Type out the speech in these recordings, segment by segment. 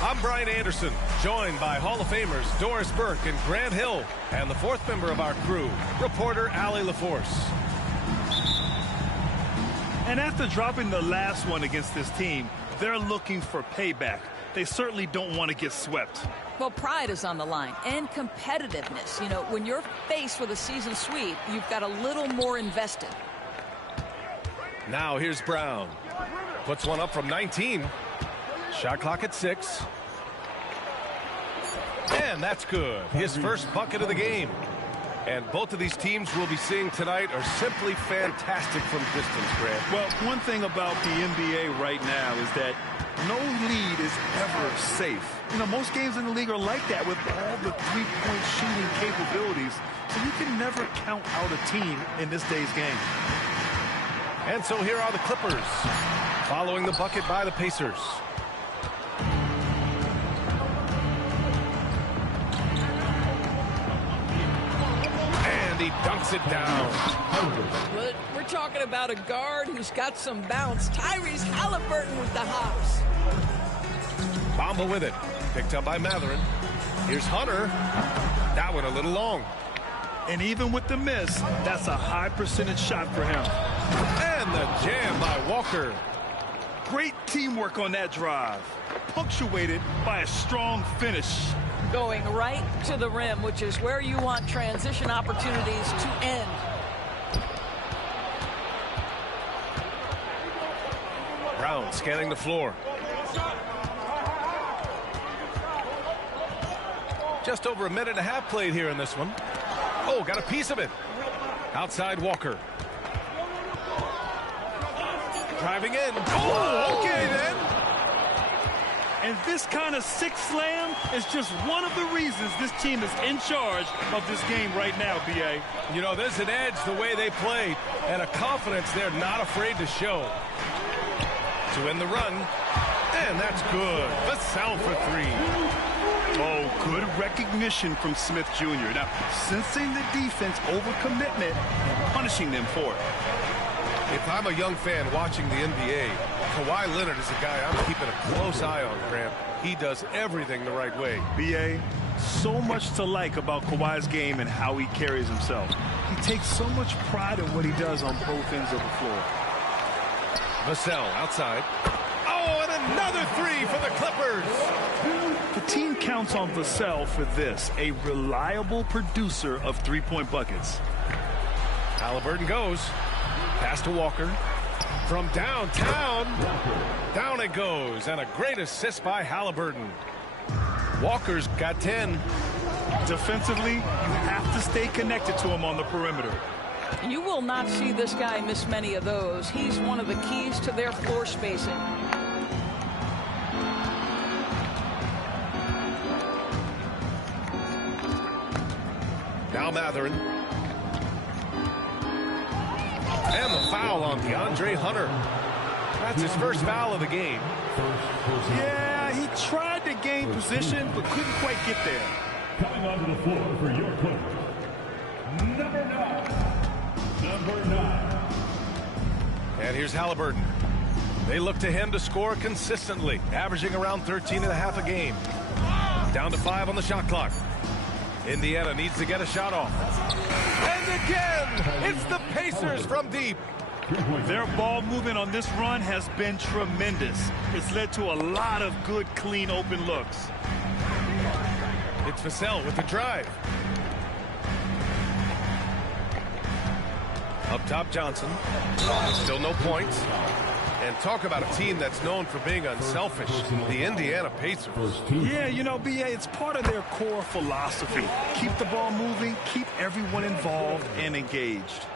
I'm Brian Anderson, joined by Hall of Famers Doris Burke and Grant Hill, and the fourth member of our crew, reporter Allie LaForce. And after dropping the last one against this team, they're looking for payback. They certainly don't want to get swept. Well, pride is on the line, and competitiveness. You know, when you're faced with a season sweep, you've got a little more invested. Now here's Brown. Puts one up from 19. Shot clock at 6. And that's good. His first bucket of the game. And both of these teams we'll be seeing tonight are simply fantastic from distance, Grant. Well, one thing about the NBA right now is that no lead is ever safe. You know, most games in the league are like that with all the three-point shooting capabilities. So you can never count out a team in this day's game. And so here are the Clippers, following the bucket by the Pacers. And he dunks it down. But we're talking about a guard who's got some bounce. Tyrese Halliburton with the house. Bamba with it. Picked up by Mathurin. Here's Hunter. That one a little long. And even with the miss, that's a high percentage shot for him. And the jam by Walker. Great teamwork on that drive, punctuated by a strong finish. Going right to the rim, which is where you want transition opportunities to end. Brown scanning the floor. Just over a minute and a half played here in this one. Oh, got a piece of it. Outside Walker. Driving in. Oh, okay then. And this kind of six slam is just one of the reasons this team is in charge of this game right now, B.A. You know, there's an edge the way they play and a confidence they're not afraid to show. To end the run. And that's good. Vassell for 3. Oh, good recognition from Smith Jr. Now, sensing the defense over commitment and punishing them for it. If I'm a young fan watching the NBA, Kawhi Leonard is a guy I'm keeping a close eye on, Grant. He does everything the right way. B.A., so much to like about Kawhi's game and how he carries himself. He takes so much pride in what he does on both ends of the floor. Vassell outside. Oh, and another 3 for the Clippers. The team counts on Vassell for this, a reliable producer of three-point buckets. Halliburton goes. Pass to Walker. From downtown. Down it goes. And a great assist by Halliburton. Walker's got 10. Defensively, you have to stay connected to him on the perimeter. You will not see this guy miss many of those. He's one of the keys to their floor spacing. Now Mathurin. And the foul on DeAndre Hunter. That's his first foul of the game. Yeah, he tried to gain position, but couldn't quite get there. Coming onto the floor for your Clippers, number 9. And here's Haliburton. They look to him to score consistently, averaging around 13.5 a game. Down to 5 on the shot clock. Indiana needs to get a shot off. And again, it's the Pacers from deep. Their ball movement on this run has been tremendous. It's led to a lot of good, clean, open looks. It's Vassell with the drive. Up top, Johnson. Still no points. And talk about a team that's known for being unselfish, the Indiana Pacers. Yeah, you know, B.A., it's part of their core philosophy. Keep the ball moving, keep everyone involved and engaged.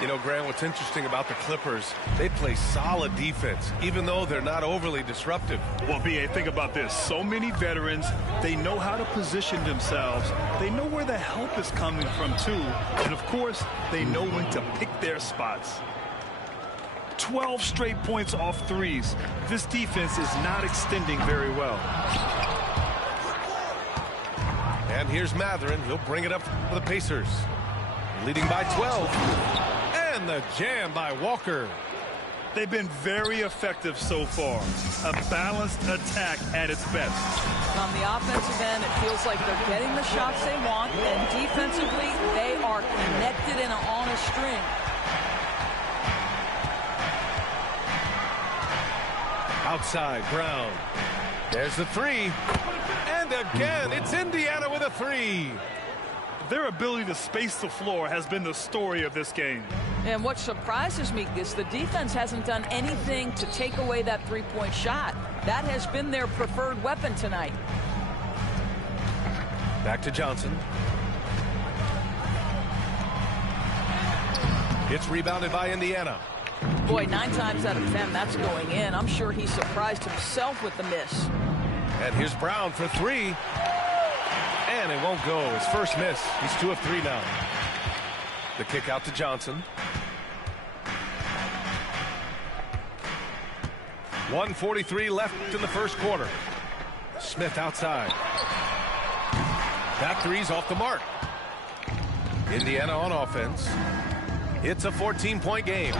You know, Grant, what's interesting about the Clippers, they play solid defense, even though they're not overly disruptive. Well, B.A., think about this. So many veterans, they know how to position themselves. They know where the help is coming from, too. And, of course, they know when to pick their spots. 12 straight points off threes. This defense is not extending very well. And here's Mathurin. He'll bring it up for the Pacers. Leading by 12. And the jam by Walker. They've been very effective so far. A balanced attack at its best. On the offensive end, it feels like they're getting the shots they want, and defensively, they are connected and on a string. Outside, Brown. There's the three. And again, it's Indiana with a three. Their ability to space the floor has been the story of this game. And what surprises me is the defense hasn't done anything to take away that three-point shot. That has been their preferred weapon tonight. Back to Johnson. It's rebounded by Indiana. Boy, 9 times out of 10, that's going in. I'm sure he surprised himself with the miss. And here's Brown for three. And it won't go. His first miss. He's 2 of 3 now. The kick out to Johnson. 1:43 left in the first quarter. Smith outside. That three's off the mark. Indiana on offense. It's a 14-point game.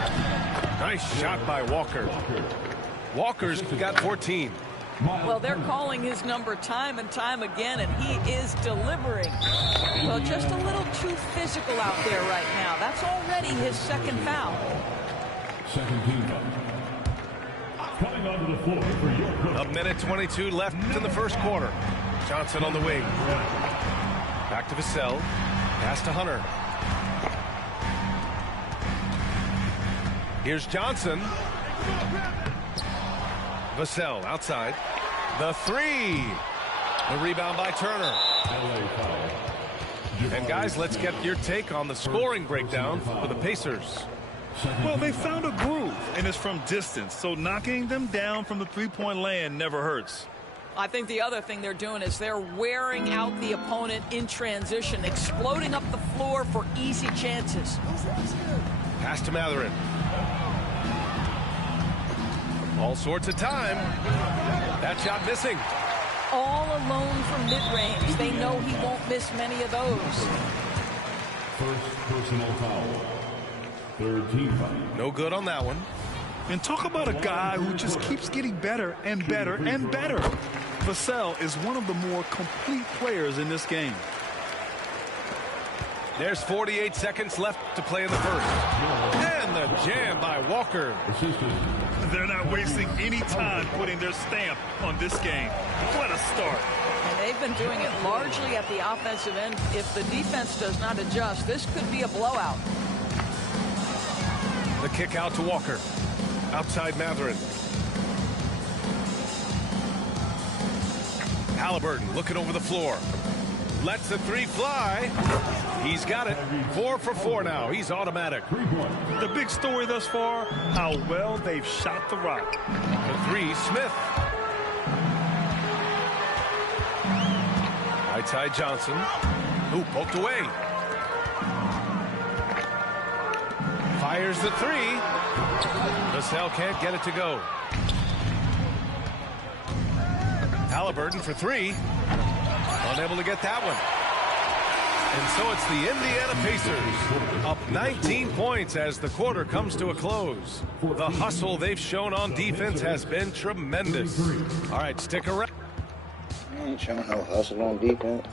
Nice shot by Walker. Walker's got 14. Well, they're calling his number time and time again, and he is delivering. Well, just a little too physical out there right now. That's already his second foul. Second team foul. Coming onto the floor for your Clippers. 1:22 left in the first quarter. Johnson on the wing. Back to Vassell. Pass to Hunter. Here's Johnson. Vassell outside. The three. The rebound by Turner. And guys, let's get your take on the scoring breakdown for the Pacers. Well, they found a groove, and it's from distance, so knocking them down from the three-point land never hurts. I think the other thing they're doing is they're wearing out the opponent in transition, exploding up the floor for easy chances. Pass to Mathurin. All sorts of time. That shot missing. All alone from mid-range. They know he won't miss many of those. First personal foul. Third team foul. No good on that one. And talk about a guy who just keeps getting better and better and better. Vassell is one of the more complete players in this game. There's 48 seconds left to play in the first. And the jam by Walker. They're not wasting any time putting their stamp on this game. What a start. And they've been doing it largely at the offensive end. If the defense does not adjust, this could be a blowout. The kick out to Walker. Outside Mathurin. Haliburton looking over the floor. Lets the three fly. He's got it. 4 for 4 now. He's automatic. The big story thus far, how well they've shot the rock. The three, Smith. Right side Johnson. Ooh, poked away. Fires the three. Vassell can't get it to go. Halliburton for three. Unable to get that one. And so it's the Indiana Pacers up 19 points as the quarter comes to a close. The hustle they've shown on defense has been tremendous. All right, stick around. I ain't showing no hustle on defense.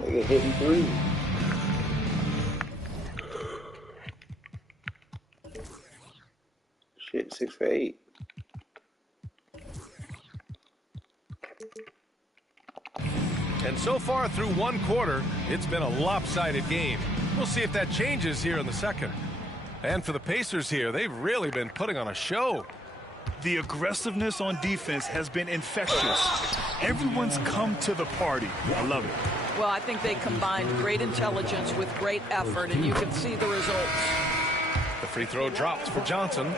They get hitting threes. Shit, 6 for 8. And so far through one quarter, it's been a lopsided game. We'll see if that changes here in the second. And for the Pacers here, they've really been putting on a show. The aggressiveness on defense has been infectious. Everyone's come to the party. I love it. Well, I think they combined great intelligence with great effort, and you can see the results. The free throw drops for Johnson.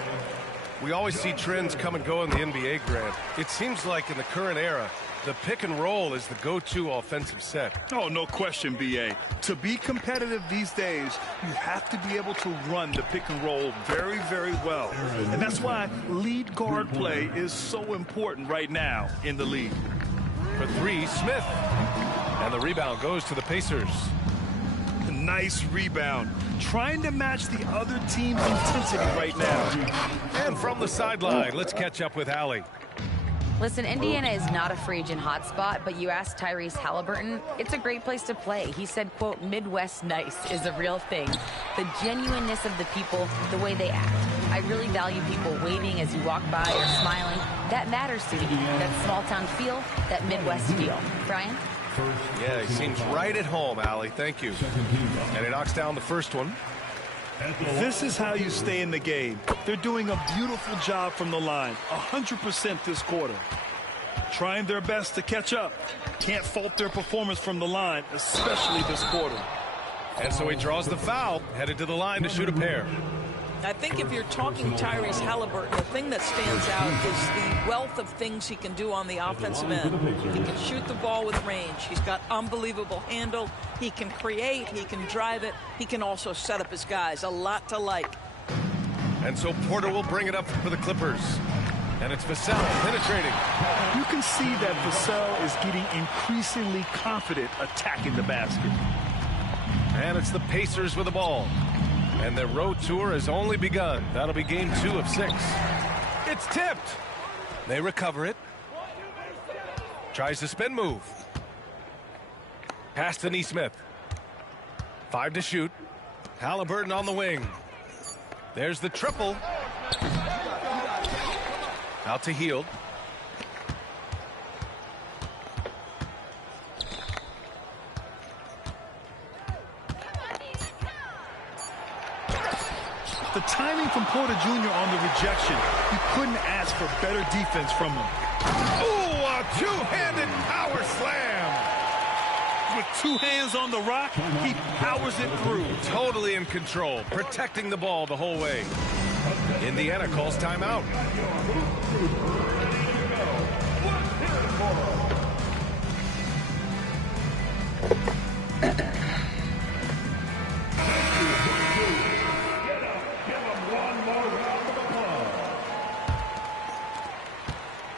We always see trends come and go in the NBA, Grant. It seems like in the current era, the pick and roll is the go-to offensive set. Oh, no question, B.A. To be competitive these days, you have to be able to run the pick and roll very, very well. And that's why lead guard play is so important right now in the league. For three, Smith. And the rebound goes to the Pacers. Nice rebound. Trying to match the other team's intensity right now. And from the sideline, let's catch up with Allie. Listen, Indiana is not a free agent hotspot, but you ask Tyrese Halliburton, it's a great place to play. He said, quote, Midwest nice is a real thing. The genuineness of the people, the way they act. I really value people waving as you walk by or smiling. That matters to me. That small town feel, that Midwest feel. Brian? Yeah, he seems right at home, Allie. Thank you. And he knocks down the first one. This is how you stay in the game. They're doing a beautiful job from the line, 100% this quarter. Trying their best to catch up. Can't fault their performance from the line, especially this quarter. And so he draws the foul, headed to the line to shoot a pair. I think if you're talking Tyrese Halliburton, the thing that stands out is the wealth of things he can do on the offensive end. He can shoot the ball with range. He's got unbelievable handle. He can create. He can drive it. He can also set up his guys. A lot to like. And so Porter will bring it up for the Clippers. And it's Vassell penetrating. You can see that Vassell is getting increasingly confident attacking the basket. And it's the Pacers with the ball. And their road tour has only begun. That'll be game 2 of 6. It's tipped. They recover it. Tries the spin move. Pass to Nesmith. 5 to shoot. Halliburton on the wing. There's the triple. Out to Hield. The timing from Porter Jr. on the rejection, you couldn't ask for better defense from him. Ooh, a two-handed power slam. With 2 hands on the rock, he powers it through. Totally in control, protecting the ball the whole way. Indiana calls timeout.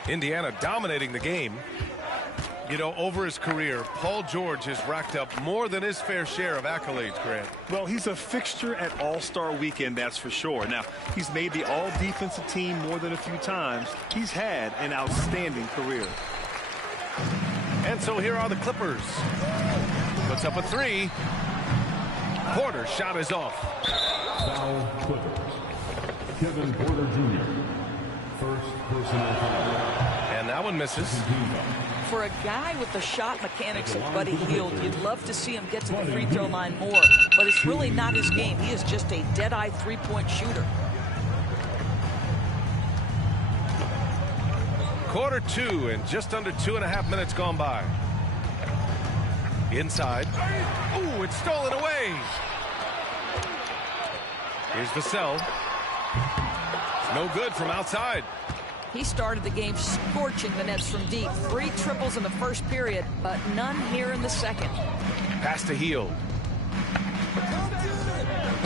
Indiana dominating the game. You know, over his career, Paul George has racked up more than his fair share of accolades, Grant. Well, he's a fixture at All-Star Weekend, that's for sure. Now, he's made the All-Defensive Team more than a few times. He's had an outstanding career. And so here are the Clippers. Puts up a 3. Porter's shot is off. Foul Clippers. Kevin Porter Jr. First personal foul. And that one misses. For a guy with the shot mechanics of Buddy Hield, you'd love to see him get to the free throw line more. But it's really not his game. He is just a dead-eye three-point shooter. Quarter 2 and just under 2.5 minutes gone by. Inside. Ooh, it's stolen away. Here's Vassell. No good from outside. He started the game scorching the Nets from deep. 3 triples in the first period, but none here in the second. Pass to Hield.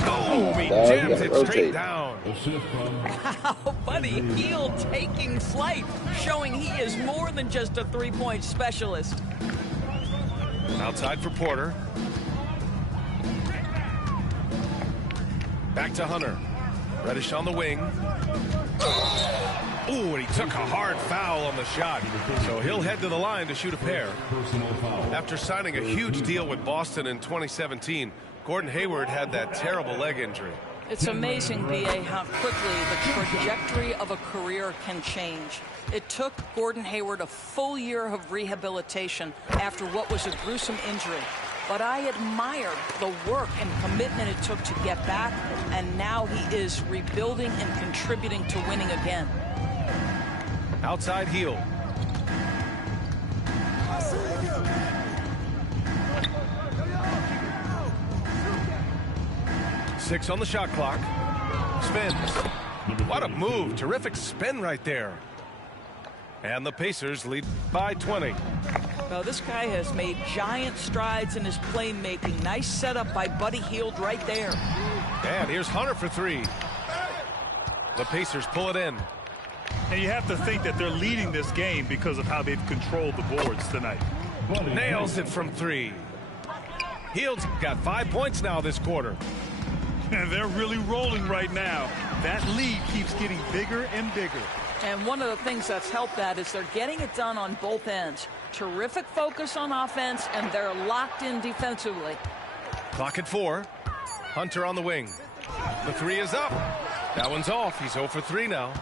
Oh, he dog, jams you it gotta straight rotate. down. Assist from Wow, Buddy Hield taking flight, showing he is more than just a three-point specialist. Outside for Porter. Back to Hunter. Reddish on the wing. Ooh, and he took a hard foul on the shot. So he'll head to the line to shoot a pair. personal foul. After signing a huge deal with Boston in 2017, Gordon Hayward had that terrible leg injury. It's amazing, B.A., how quickly the trajectory of a career can change. It took Gordon Hayward a full year of rehabilitation after what was a gruesome injury. But I admired the work and commitment it took to get back, and now he is rebuilding and contributing to winning again. Outside heel. Six on the shot clock. Spins. What a move. Terrific spin right there. And the Pacers lead by 20. Well, this guy has made giant strides in his playmaking. Nice setup by Buddy Hield right there. And here's Hunter for three. The Pacers pull it in. And you have to think that they're leading this game because of how they've controlled the boards tonight. Nails it from three. Hield's got 5 points now this quarter. And they're really rolling right now. That lead keeps getting bigger and bigger. And one of the things that's helped that is they're getting it done on both ends. Terrific focus on offense, and they're locked in defensively. Clock at 4. Hunter on the wing. The three is up. That one's off. He's 0 for 3 now.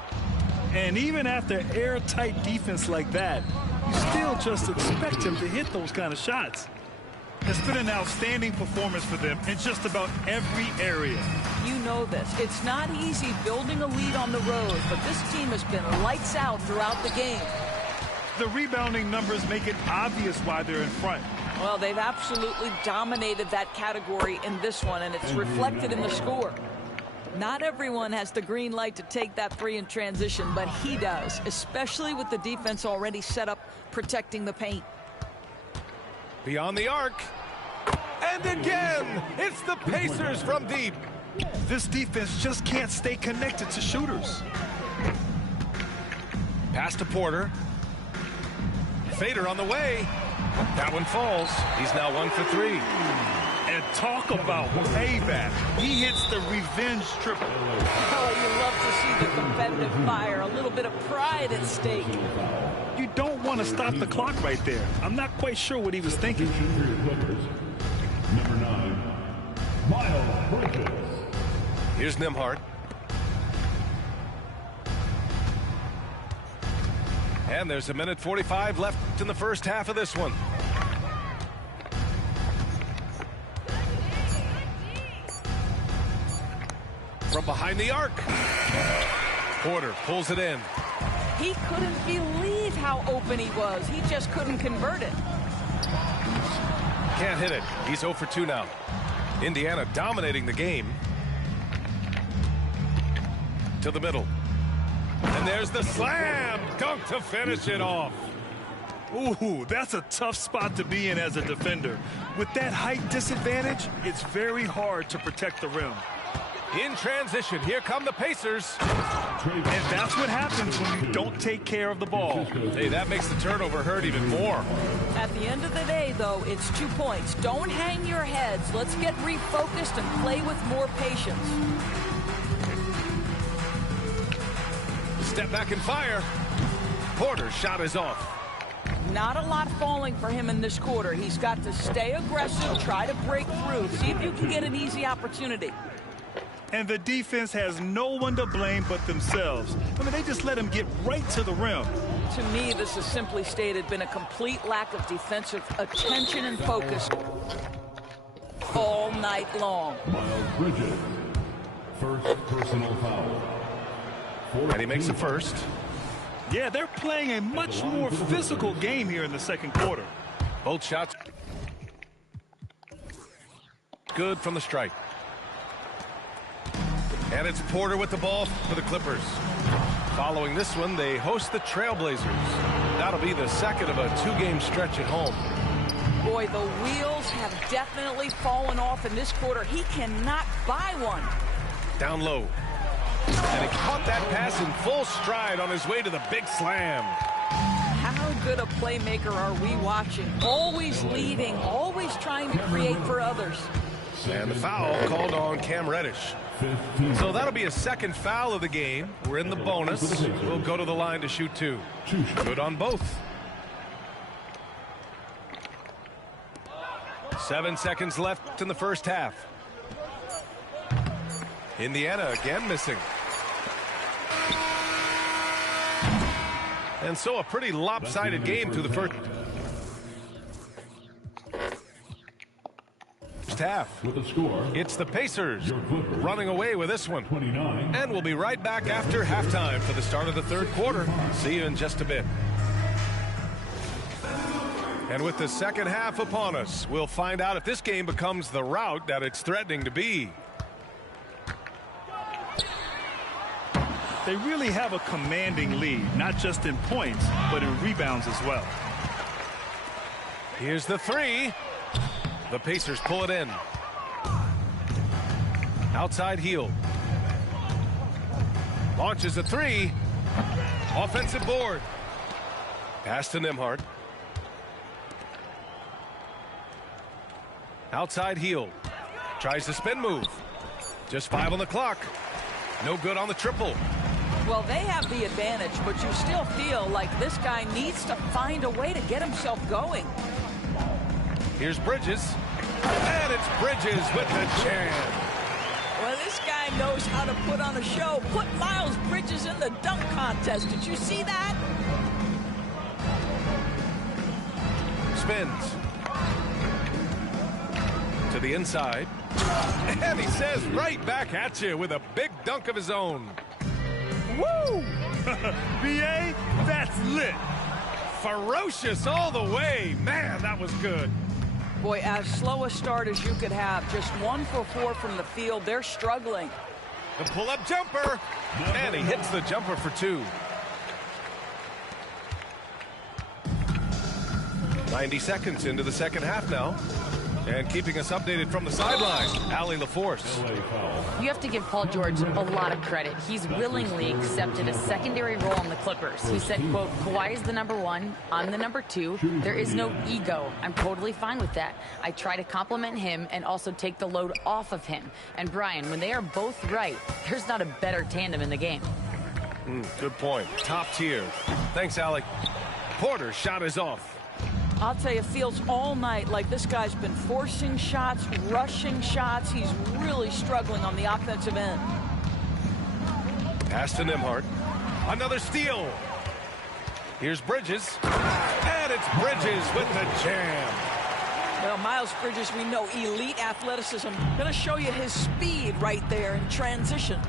And even after airtight defense like that, you still just expect him to hit those kind of shots. It's been an outstanding performance for them in just about every area. You know this. It's not easy building a lead on the road, but this team has been lights out throughout the game. The rebounding numbers make it obvious why they're in front. Well, they've absolutely dominated that category in this one, and it's reflected in the score. Not everyone has the green light to take that three in transition, but he does, especially with the defense already set up protecting the paint. Beyond the arc. And again, it's the Pacers from deep. This defense just can't stay connected to shooters. Pass to Porter. Fader on the way. That one falls. He's now 1 for 3. And talk about payback. He hits the revenge triple. Oh, you love to see the competitive fire, a little bit of pride at stake. You don't want to stop the clock right there. I'm not quite sure what he was thinking. Number 9, Miles Bridges. Here's Nembhard. And there's 1:45 left in the first half of this one. From behind the arc. Porter pulls it in. He couldn't believe how open he was. He just couldn't convert it. Can't hit it. He's 0 for 2 now. Indiana dominating the game. To the middle. And there's the slam dunk to finish it off. Ooh, that's a tough spot to be in as a defender. With that height disadvantage, it's very hard to protect the rim. In transition, here come the Pacers. And that's what happens when you don't take care of the ball. Hey, that makes the turnover hurt even more. At the end of the day, though, it's 2 points. Don't hang your heads. Let's get refocused and play with more patience. Step back and fire. Porter's shot is off. Not a lot falling for him in this quarter. He's got to stay aggressive, try to break through, see if you can get an easy opportunity. And the defense has no one to blame but themselves. I mean, they just let him get right to the rim. To me, this has simply stated been a complete lack of defensive attention and focus all night long. Miles Bridges. First personal foul. And he makes the first. Yeah, they're playing a much more physical game here in the second quarter. Both shots good from the strike. And it's Porter with the ball for the Clippers. Following this one, they host the Trailblazers. That'll be the second of a 2-game stretch at home. Boy, the wheels have definitely fallen off in this quarter. He cannot buy one. Down low. And he caught that pass in full stride on his way to the big slam. How good a playmaker are we watching? Always leading, always trying to create for others. And the foul called on Cam Reddish. So that'll be a second foul of the game. We're in the bonus. We'll go to the line to shoot 2. Good on both. 7 seconds left in the first half. Indiana again missing. And so a pretty lopsided game through the first half. With a score, it's the Pacers running away with this one. 29. And we'll be right back after halftime for the start of the third quarter. See you in just a bit. And with the second half upon us, we'll find out if this game becomes the rout that it's threatening to be. They really have a commanding lead, not just in points, but in rebounds as well. Here's the 3. The Pacers pull it in. Outside heel. Launches a 3. Offensive board. Pass to Nembhard. Outside heel. Tries the spin move. Just 5 on the clock. No good on the triple. Well, they have the advantage, but you still feel like this guy needs to find a way to get himself going. Here's Bridges. And it's Bridges with the jam. Well, this guy knows how to put on a show. Put Miles Bridges in the dunk contest. Did you see that? Spins. To the inside. And he says right back at you with a big dunk of his own. Woo! BA, that's lit. Ferocious all the way. Man, that was good. Boy, as slow a start as you could have. Just 1 for 4 from the field. They're struggling. The pull-up jumper. And he hits the jumper for 2. 90 seconds into the second half now. And keeping us updated from the sideline, Allie LaForce. You have to give Paul George a lot of credit. He's willingly accepted a secondary role on the Clippers. He said, quote, Kawhi is the number 1, I'm the number 2. There is no ego. I'm totally fine with that. I try to compliment him and also take the load off of him. And Brian, when they are both right, there's not a better tandem in the game. Good point. Top tier. Thanks, Allie. Porter's shot is off. I'll tell you, it feels all night like this guy's been forcing shots, rushing shots. He's really struggling on the offensive end. Pass to Nembhard. Another steal. Here's Bridges. And it's Bridges with the jam. Well, Miles Bridges, we know, elite athleticism. Going to show you his speed right there in transition.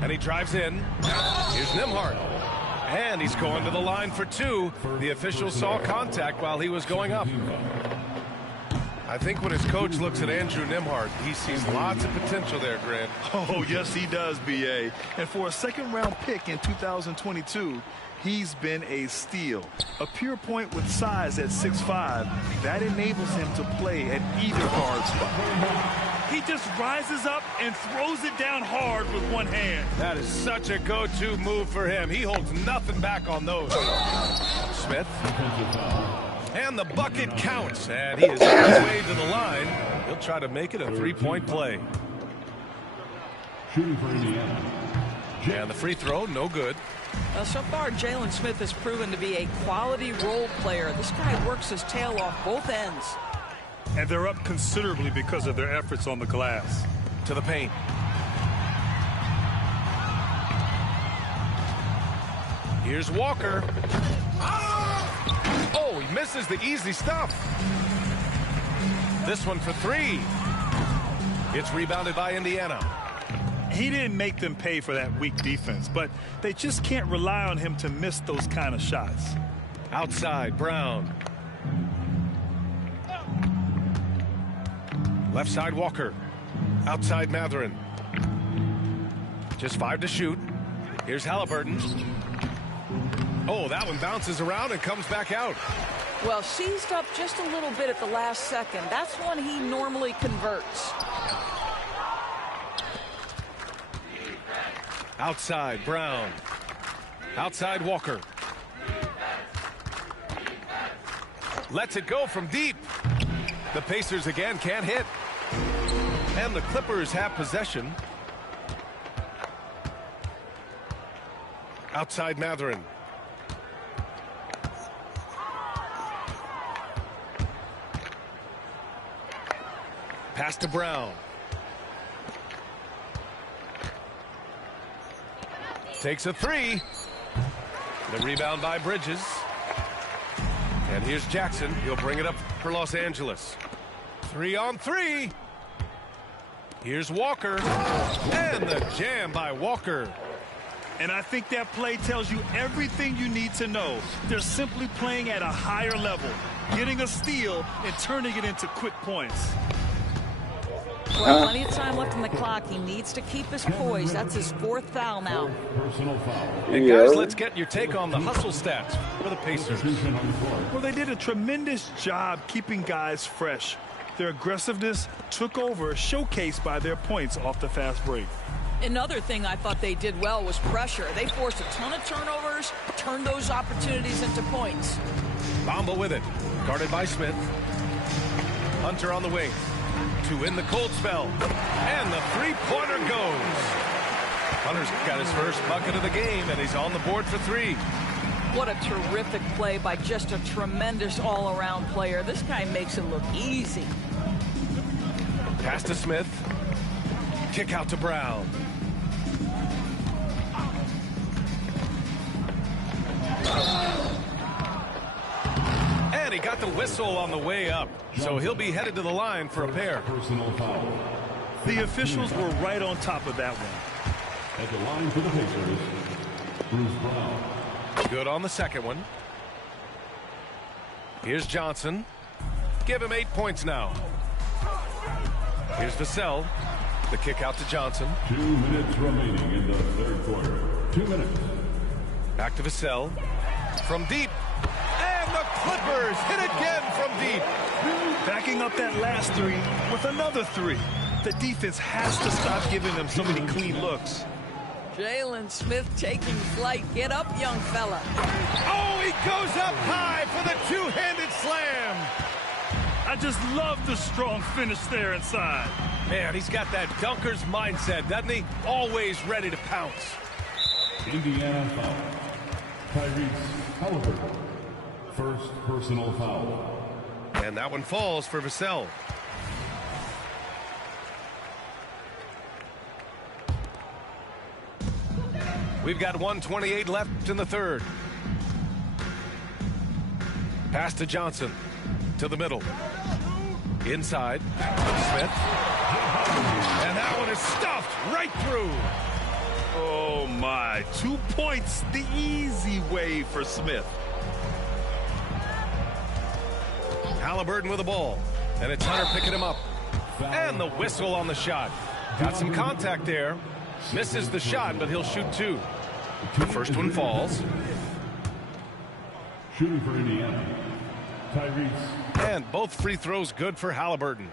And he drives in. Here's Nembhard. And he's going to the line for 2. The official saw contact while he was going up. I think when his coach looks at Andrew Nembhard, he sees lots of potential there, Grant. Oh, yes, he does, BA. And for a second-round pick in 2022, he's been a steal. A pure point with size at 6'5", that enables him to play at either guard spot. He just rises up and throws it down hard with one hand. That is such a go-to move for him. He holds nothing back on those. Smith. And the bucket counts. And he is on his way to the line. He'll try to make it a three-point play. Shooting for Indiana. And the free throw, no good. So far, Jalen Smith has proven to be a quality role player. This guy works his tail off both ends. And they're up considerably because of their efforts on the glass. To the paint. Here's Walker. Oh, he misses the easy stuff. This one for 3. It's rebounded by Indiana. He didn't make them pay for that weak defense, but they just can't rely on him to miss those kind of shots. Outside, Brown. Left side, Walker. Outside, Mathurin. Just 5 to shoot. Here's Haliburton. Oh, that one bounces around and comes back out. Well, seized up just a little bit at the last second. That's when he normally converts. Outside, Brown. Outside, Walker. Lets it go from deep. The Pacers again can't hit. And the Clippers have possession. Outside, Mathurin. Pass to Brown. Takes a three. The rebound by Bridges. And here's Jackson. He'll bring it up for Los Angeles. 3-on-3. Here's Walker. And the jam by Walker. And I think that play tells you everything you need to know. They're simply playing at a higher level, getting a steal and turning it into quick points. Well, plenty of time left on the clock. He needs to keep his poise. That's his 4th foul now. Personal foul. And guys, let's get your take on the hustle stats for the Pacers. Well, they did a tremendous job keeping guys fresh. Their aggressiveness took over, showcased by their points off the fast break. Another thing I thought they did well was pressure. They forced a ton of turnovers, turned those opportunities into points. Bamba with it. Guarded by Smith. Hunter on the wing. To win the cold spell. And the three-pointer goes. Hunter's got his first bucket of the game, and he's on the board for 3. What a terrific play by just a tremendous all-around player. This guy makes it look easy. Pass to Smith. Kick out to Brown. And he got the whistle on the way up. So he'll be headed to the line for a pair. Personal foul. The officials were right on top of that one. At the line for the Pacers, Bruce Brown. Good on the second one. Here's Johnson. Give him 8 points now. Here's Vassell. The kick out to Johnson. 2 minutes remaining in the third quarter. 2 minutes. Back to Vassell. From deep. And the Clippers hit again from deep. Backing up that last 3 with another 3. The defense has to stop giving them so many clean looks. Jalen Smith taking flight. Get up, young fella. Oh, he goes up high for the two-handed slam. I just love the strong finish there inside. Man, he's got that dunker's mindset, doesn't he? Always ready to pounce. Indiana foul. Tyrese Haliburton. First personal foul. And that one falls for Vassell. We've got 1:28 left in the third. Pass to Johnson. To the middle. Inside. Smith. And that one is stuffed right through. Oh, my. 2 points the easy way for Smith. Haliburton with the ball. And it's Hunter picking him up. And the whistle on the shot. Got some contact there. Misses the shot, but he'll shoot 2. The first one falls. Shooting for Indiana, Tyrese. And both free throws good for Haliburton.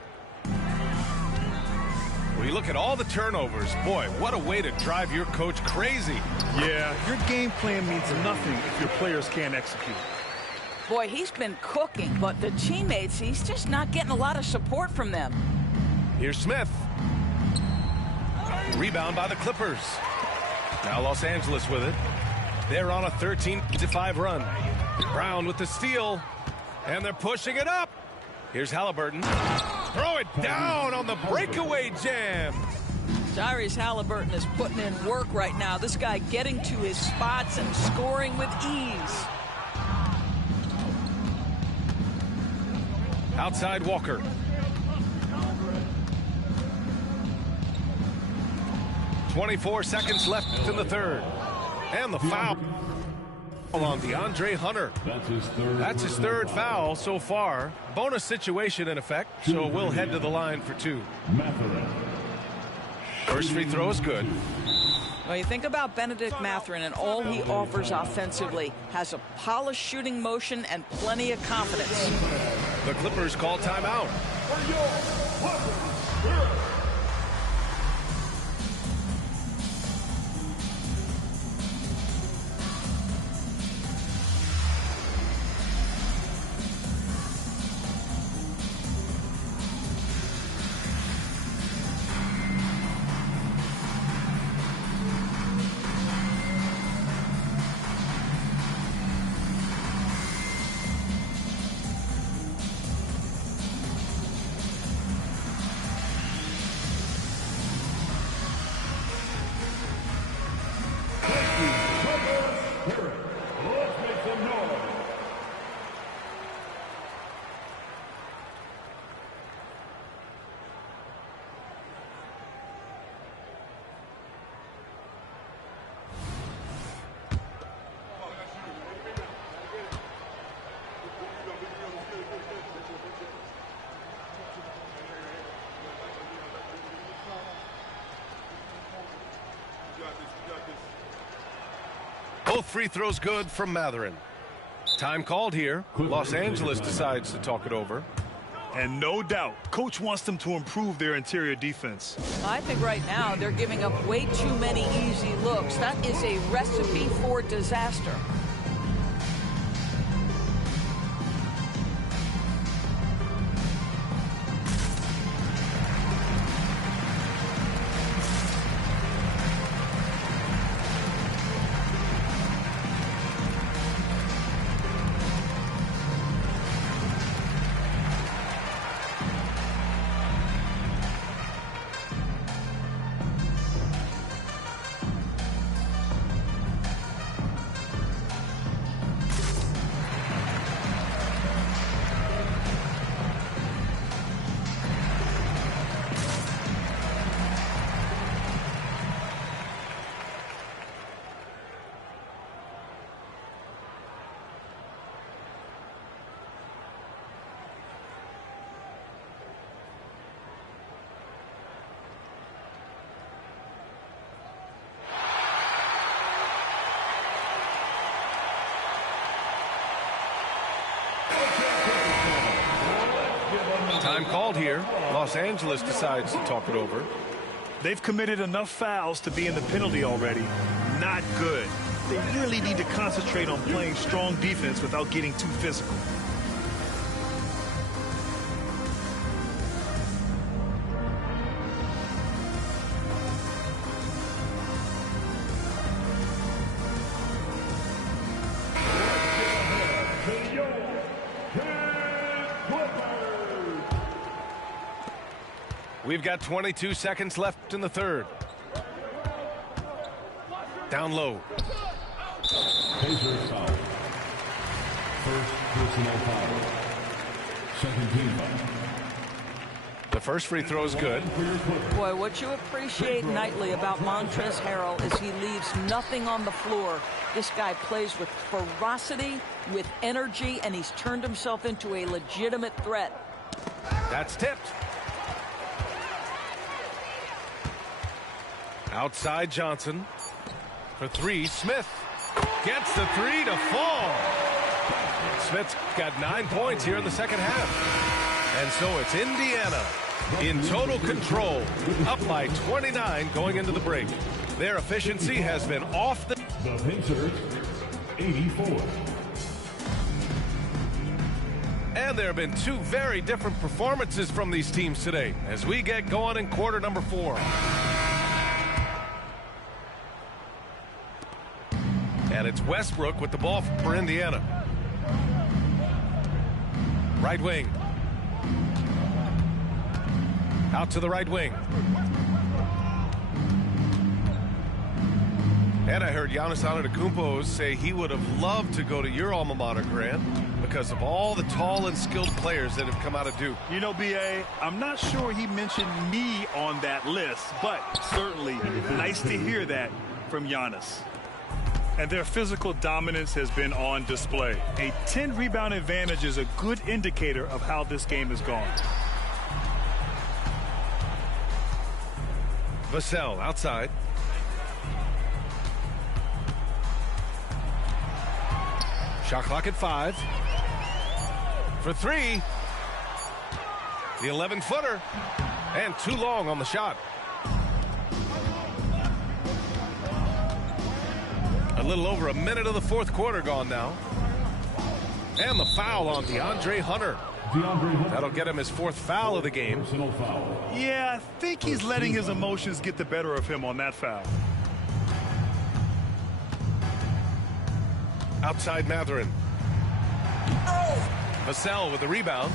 When you look at all the turnovers, boy, what a way to drive your coach crazy. Yeah, your game plan means nothing if your players can't execute. Boy, he's been cooking, but the teammates, he's just not getting a lot of support from them. Here's Smith. Rebound by the Clippers. Now Los Angeles with it. They're on a 13-5 run. Brown with the steal. And they're pushing it up. Here's Haliburton. Throw it down on the breakaway jam. Tyrese Haliburton is putting in work right now. This guy getting to his spots and scoring with ease. Outside Walker. .24 seconds left in the third. And the foul on DeAndre Hunter. That's his third foul so far. Bonus situation in effect, so we'll head to the line for 2. First free throw is good. Well, you think about Bennedict Mathurin and all he offers offensively. Has a polished shooting motion and plenty of confidence. The Clippers call timeout. Both free throws good from Mathurin. Time called here. Los Angeles decides to talk it over. And no doubt, coach wants them to improve their interior defense. I think right now they're giving up way too many easy looks. That is a recipe for disaster. Time called here. Los Angeles decides to talk it over. They've committed enough fouls to be in the penalty already. Not good. They really need to concentrate on playing strong defense without getting too physical. We've got 22 seconds left in the third. Down low. Pacers foul. First personal foul. Second team foul. The first free throw is good. Boy, what you appreciate nightly about Montrezl Harrell is he leaves nothing on the floor. This guy plays with ferocity, with energy, and he's turned himself into a legitimate threat. That's tipped. Outside Johnson. For three, Smith gets the three to fall. Smith's got 9 points here in the second half. And so it's Indiana in total control, up by 29 going into the break. Their efficiency has been off the... The Pacers, 84. And there have been two very different performances from these teams today as we get going in quarter number 4. And it's Westbrook with the ball for Indiana. Right wing. Out to the right wing. And I heard Giannis Antetokounmpo say he would have loved to go to your alma mater, Grant, because of all the tall and skilled players that have come out of Duke. You know, B.A., I'm not sure he mentioned me on that list, but certainly nice to hear that from Giannis. And their physical dominance has been on display. A 10-rebound advantage is a good indicator of how this game has gone. Vassell outside. Shot clock at 5. For 3. The 11-footer. And too long on the shot. A little over a minute of the fourth quarter gone now. And the foul on DeAndre Hunter. That'll get him his 4th foul of the game. Yeah, I think he's letting his emotions get the better of him on that foul. Outside Mathurin. Vassell with the rebound.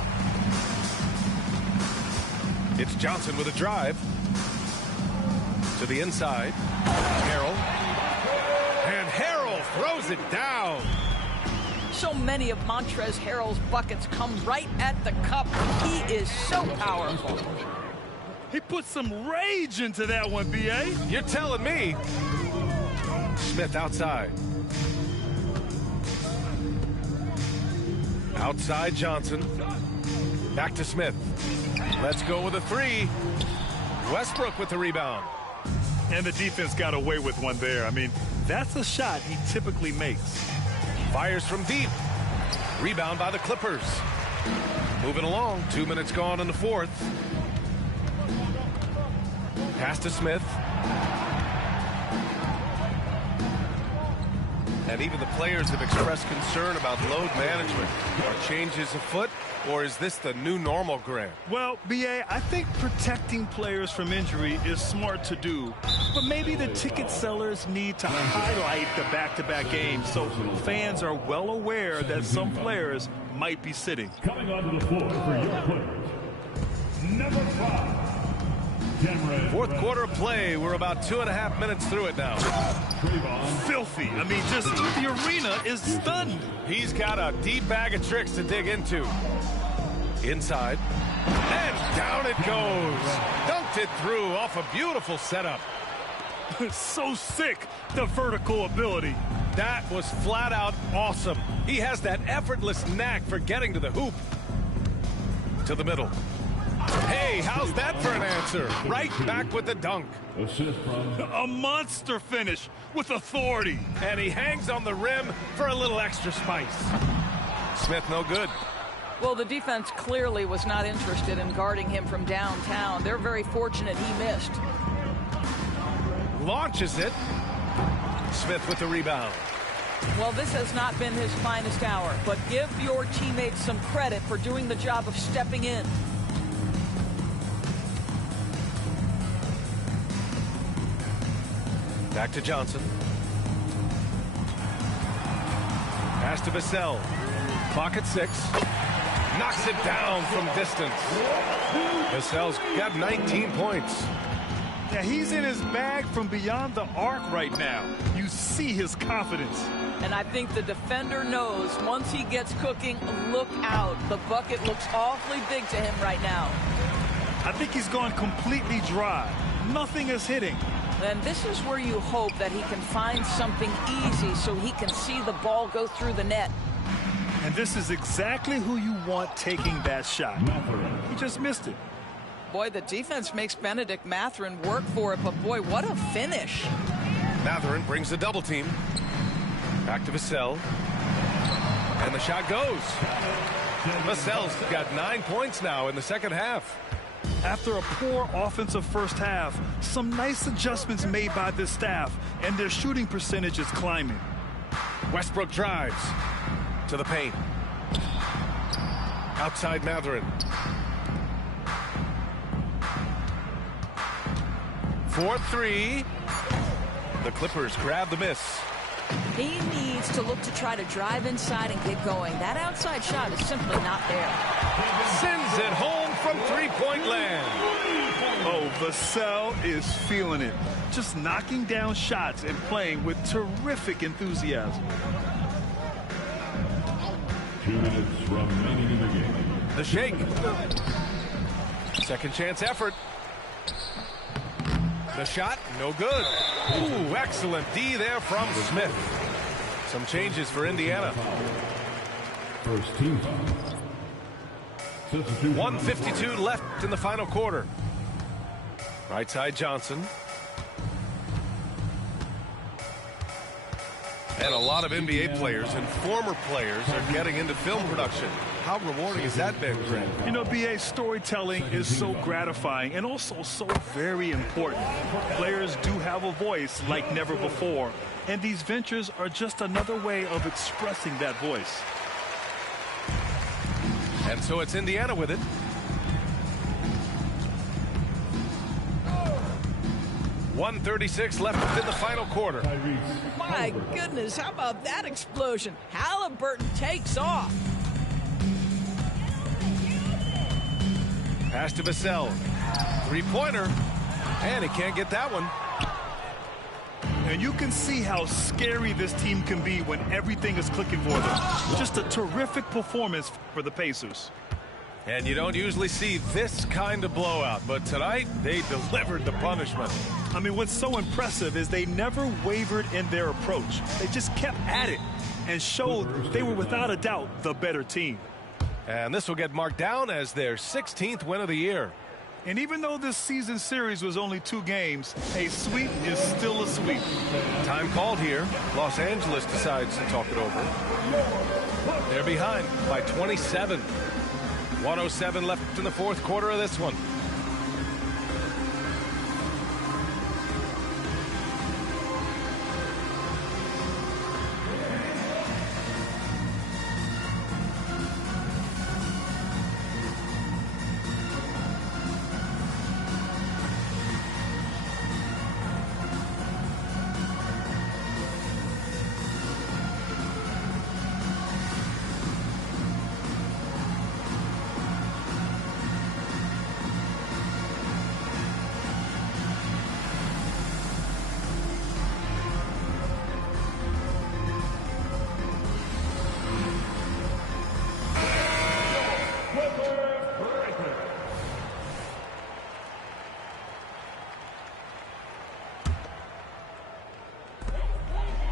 It's Johnson with a drive. To the inside. Harrell. And Harrell throws it down. So many of Montrezl Harrell's buckets come right at the cup. He is so powerful. He put some rage into that one, B.A. You're telling me. Smith outside. Outside Johnson. Back to Smith. Let's go with a 3. Westbrook with the rebound. And the defense got away with one there. I mean, that's a shot he typically makes. Fires from deep. Rebound by the Clippers. Moving along. 2 minutes gone in the fourth. Pass to Smith. And even the players have expressed concern about load management. Are changes afoot, or is this the new normal, Grant? Well, B.A., I think protecting players from injury is smart to do. But maybe the ticket sellers need to highlight the back-to-back games so fans are well aware that some players might be sitting. Coming onto the floor for your players. Number 5. Fourth quarter play. We're about 2.5 minutes through it now. Filthy. I mean, just the arena is stunned. He's got a deep bag of tricks to dig into. Inside. And down it goes. Dunked it through off a beautiful setup. So sick, the vertical ability. That was flat out awesome. He has that effortless knack for getting to the hoop. To the middle. Hey, how's that for an answer? Right back with the dunk. Assist from A monster finish with authority. And he hangs on the rim for a little extra spice. Smith no good. Well, the defense clearly was not interested in guarding him from downtown. They're very fortunate he missed. Launches it. Smith with the rebound. Well, this has not been his finest hour, but give your teammates some credit for doing the job of stepping in. Back to Johnson. Pass to Vassell. Clock at 6. Knocks it down from distance. Vassell's got 19 points. Yeah, he's in his bag from beyond the arc right now. You see his confidence. And I think the defender knows once he gets cooking, look out. The bucket looks awfully big to him right now. I think he's gone completely dry. Nothing is hitting. And this is where you hope that he can find something easy so he can see the ball go through the net. And this is exactly who you want taking that shot. He just missed it. Boy, the defense makes Benedict Mathurin work for it, but boy, what a finish. Mathurin brings the double team. Back to Vassell. And the shot goes. Vassell's got 9 points now in the second half. After a poor offensive first half, some nice adjustments made by this staff, and their shooting percentage is climbing. Westbrook drives to the paint. Outside Mathurin. 4-3. The Clippers grab the miss. He needs to look to try to drive inside and get going. That outside shot is simply not there. Sends it home from three-point land. Oh, Vassell is feeling it. Just knocking down shots and playing with terrific enthusiasm. 2 minutes remaining in the game. The shake. Second chance effort. The shot, no good. Ooh, excellent D there from Smith. Some changes for Indiana. First team foul. 1:52 left in the final quarter. Right side Johnson. And a lot of NBA players and former players are getting into film production. How rewarding has that been, Greg? You know, BA, storytelling is so gratifying and also so very important. Players do have a voice like never before, and these ventures are just another way of expressing that voice. And so it's Indiana with it. .136 left in the final quarter. My goodness, how about that explosion? Halliburton takes off. Pass to Vassell. Three-pointer. And he can't get that one. And you can see how scary this team can be when everything is clicking for them. Just a terrific performance for the Pacers. And you don't usually see this kind of blowout, but tonight they delivered the punishment. I mean, what's so impressive is they never wavered in their approach. They just kept at it and showed they were without a doubt the better team. And this will get marked down as their 16th win of the year. And even though this season series was only 2 games, a sweep is still a sweep. Time called here. Los Angeles decides to talk it over. They're behind by 27. 107 left in the fourth quarter of this one.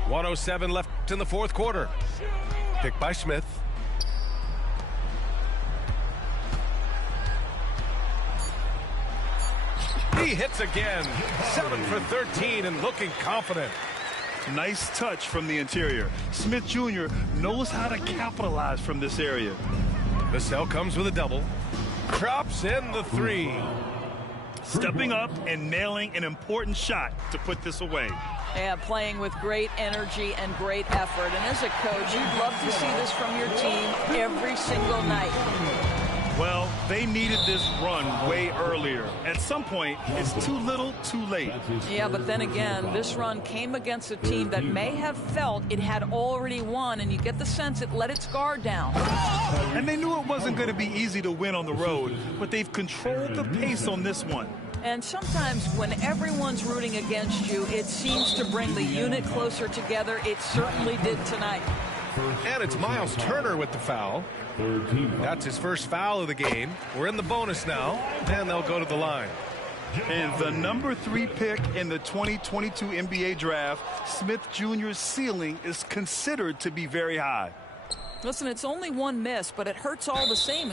.107 left in the fourth quarter. Picked by Smith. He hits again. 7 for 13 and looking confident. Nice touch from the interior. Smith Jr. knows how to capitalize from this area. Vassell comes with a double. Drops in the 3. Stepping up and nailing an important shot to put this away. Yeah, playing with great energy and great effort. And as a coach, you'd love to see this from your team every single night. Well, they needed this run way earlier. At some point, it's too little, too late. Yeah, but then again, this run came against a team that may have felt it had already won, and you get the sense it let its guard down. And they knew it wasn't going to be easy to win on the road, but they've controlled the pace on this one. And sometimes when everyone's rooting against you, it seems to bring the unit closer together. It certainly did tonight. And it's Miles Turner with the foul. That's his first foul of the game. We're in the bonus now, and they'll go to the line. And the number 3 pick in the 2022 NBA draft, Smith Jr.'s ceiling is considered to be very high. Listen, it's only one miss, but it hurts all the same.